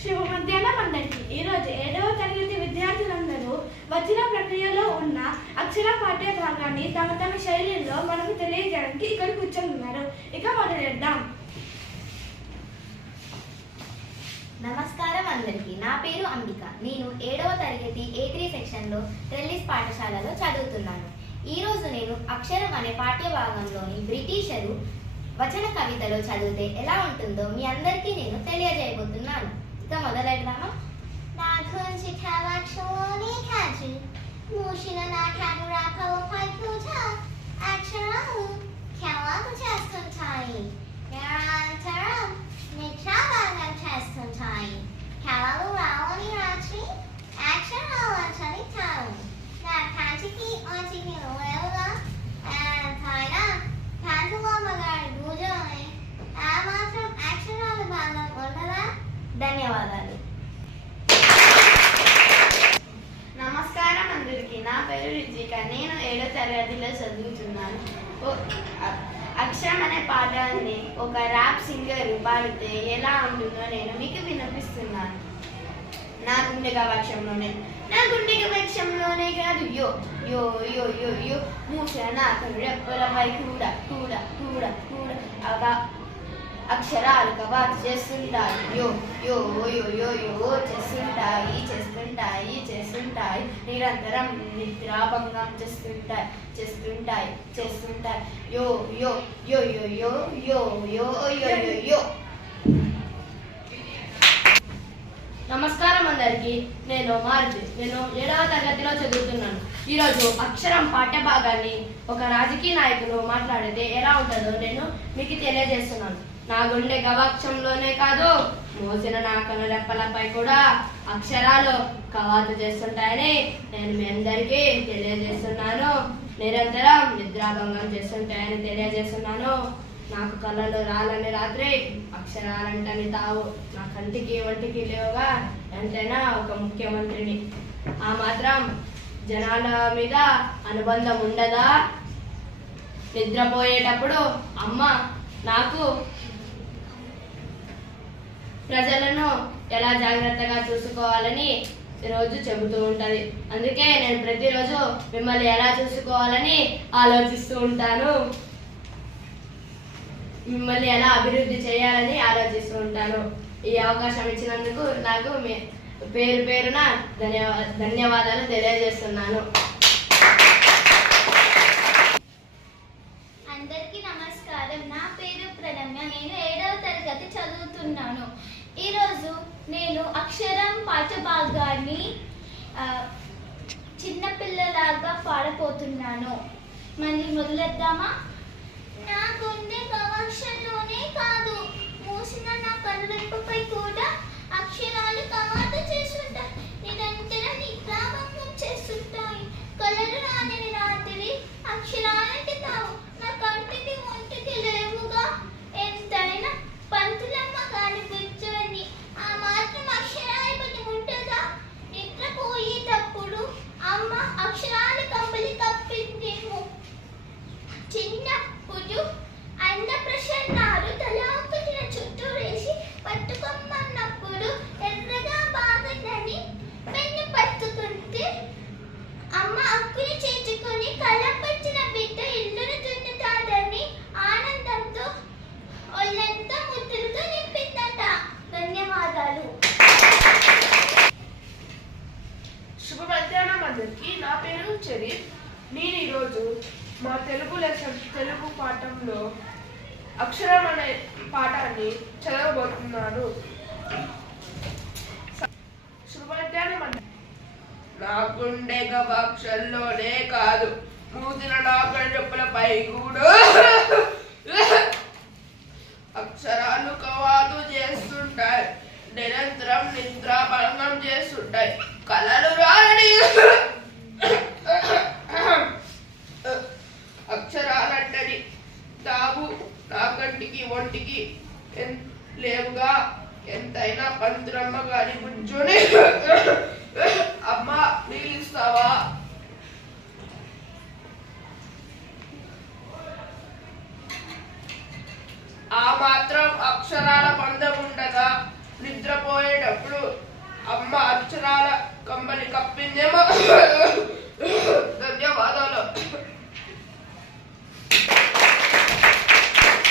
శుభ మధ్యాహ్నం అందరికీ. ఈరోజు 7వ తరగతి విద్యార్థులందరూ వచ్చిన ప్రక్రియలో ఉన్న అక్షర పాఠ్య భాగాన్ని తమ తమ శైలిలో మనకు తెలియజేయడానికి ఇక్కడ కూర్చొని. ఇక మొదలెద్దాం. నమస్కారం అందరికీ. నా పేరు అంబిక. నేను 7వ తరగతి A3 సెక్షన్లో ట్రెల్లిస్ పాఠశాలలో చదువుతున్నాను. ఈరోజు నేను అక్షరం అనే పాఠ్య భాగంలోని బ్రిటిషరు వచన కవితలో చదివితే ఎలా ఉంటుందో మీ అందరికీ నేను తెలియజేయబోతున్నాను. ఇక మొదలెడదామా? నా గురించి కళాక్షలోని కాజు మూసిన నా కనురాపలపై కూడా అక్షరాలు కళలు చేస్తుంటాయి. నిరంతరం నిద్రాభంగం చేస్తుంటాయి. కళలు రావని రాత్రి అక్షరాలు చదివితాను. నా కంటికి ఒంటికి లేవుగా పైన కందులమ్మ గారి భుజమే ఆ మాత్రం అక్షరాలు భాగం ఉండదా? ధన్యవాదాలు. నమస్కారం అందరికీ. నా పేరు రిజిక. నేను 7వ తరగతిలో చదువుతున్నాను. అక్షరం అనే పాఠాన్ని ఒక ర్యాప్ సింగర్ పాడితే ఎలా ఉంటుందో నేను మీకు వినిపిస్తున్నాను. నా గుండెగా పక్షంలోనే కాదు యో యో యో యో యో మూసిన నా రెప్పలపై కూడా కూడా కూడా కూడా అగా అక్షరాలు కవాతు చేస్తుంటాయి. యో యో యో యో యో చేస్తుంటాయి చేస్తుంటాయి చేస్తుంటాయి నిరంతరం నిద్రాభంగం చేస్తుంటాయి చేస్తుంటాయి చేస్తుంటాయి యో యో యో యో యో యో యో యో యో యో. నమస్కారం అందరికీ. నేను మారుతి. నేను 7వ తరగతిలో చదువుతున్నాను. ఈరోజు అక్షరం పాఠ్య భాగాన్ని ఒక రాజకీయ నాయకులు మాట్లాడితే ఎలా ఉంటుందో నేను మీకు తెలియజేస్తున్నాను. నా గుండె గవాక్షంలోనే కాదు మోసిన నా కనురెప్పలపై కూడా అక్షరాలు కవాతు చేస్తుంటాయని నేను మీ అందరికీ తెలియజేస్తున్నాను. నిరంతరం నిద్రాభంగం చేస్తుంటాయని తెలియజేస్తున్నాను. నాకు కళ్ళలో రాలని రాత్రి అక్షరాలంటని తావు. నా కంటికి ఒంటికి లేవుగా ఎంతైనా ఒక ముఖ్యమంత్రిని. ఆ మాత్రం జనాల మీద అనుబంధం ఉండదా? నిద్రపోయేటప్పుడు అమ్మ నాకు ప్రజలను ఎలా జాగ్రత్తగా చూసుకోవాలని రోజు చెబుతూ ఉంటుంది. అందుకే నేను ప్రతిరోజు మిమ్మల్ని ఎలా చూసుకోవాలని ఆలోచిస్తూ ఉంటాను. మిమ్మల్ని ఎలా అభివృద్ధి చేయాలని ఆలోచిస్తూ ఉంటాను. ఈ అవకాశం ఇచ్చినందుకు నాకు పేరు పేరున ధన్యవాదాలు తెలియజేస్తున్నాను. అందరికీ నమస్కారం. నా పేరు ప్రణమ్య. నేను 7వ తరగతి చదువుతున్నాను. ఈరోజు నేను అక్షరం పాఠభాగాన్ని చిన్నపిల్లలాగా పాడపోతున్నాను. మళ్ళీ మొదలెద్దామా? నా గుండె గవాక్షంలోనే కాదు మూసిన నా కనురెప్పపై కూడా అక్షరాలు కవాతు చేస్తుంటాయి. నిరంతరం నిద్రాభంగం చేస్తుంటాయి. కలలు రాని రాత్రి అక్షరాలంటే తావు. నా కంటికి ఒంటికి లేవుగా ఎంతైనా పంతులమ్మ గారి కూర్చొని ఆ మాత్రం అక్షరాల పని ఉంటుందా? నిద్రపోయేటప్పుడు అమ్మ అక్షరాలు కప్పలి కప్పిందేమో. చిన్నప్పుడు అన్న ప్రసన్నాలు తల ఒకటిన చుట్టూ వేసి పట్టుకోమన్నప్పుడు ఎర్రగా బాగుందని పెన్ను పట్టుకుంటే అమ్మ అక్కుని చేర్చుకొని కళ్ళం పట్టిన బిడ్డ ఇల్లును దున్నుతాడని ఆనందంతో ఒళ్ళంతా ముద్దులతో నింపిందట. ధన్యవాదాలు. శుభ మధ్యాహ్నం అందరికీ. నా పేరు చరిత్. నేను ఈరోజు మా తెలుగు పాఠంలో అక్షరం అనే పాఠాన్ని చదవబోతున్నాను. శుభ మధ్యాహ్నం అందరికీ. నా గుండె గవాక్షంలోనే కాదు మూసిన నా కనురెప్పలపై కూడా అక్షరాలు కవాతు చేస్తుంటాయి. నిరంతరం నిద్రాభంగం చేస్తుంటాయి. కలలు రాని అక్షరాలంటని తావు. నా కంటికి ఒంటికి లేవుగా ఎంతైనా పంతులమ్మ గారి బుజ్జుని. అమ్మ నీళ్ళు ఇస్తావా? ఆ మాత్రం అక్షరాల బంధం ఉండగా నిద్రపోయేటప్పుడు కంపని కప్పిందేమో